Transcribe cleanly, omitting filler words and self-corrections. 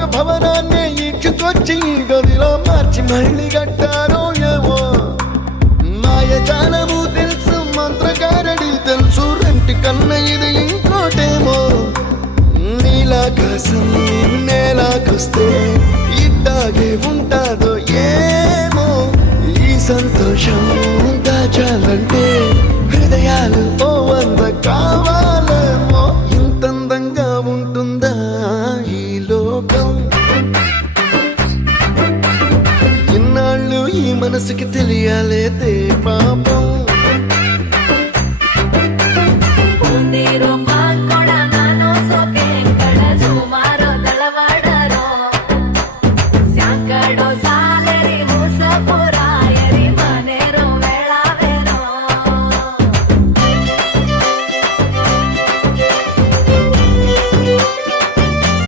ఒక భవనాన్ని ఈడ్చుకొచ్చి గదిలో మార్చి మళ్ళీ కట్టారో ఏమో మాయజాలము తెలుసు మంత్రగారడి తెలుసు రెంటి కన్న ఇది ఇంకోటేమో నీలాకాశం నేలాకొస్తే ఇట్టాగే ఉంటాదో ఏమో ఈ సంతోషం దాచాలంటే హృదయాలు ఓ వంద కావాలేమో ఇంతందంగా ఉంటుందా ఈ లోకం ఇన్నాళ్ళు ఈ మనసుకి తెలియాలేదే పాపం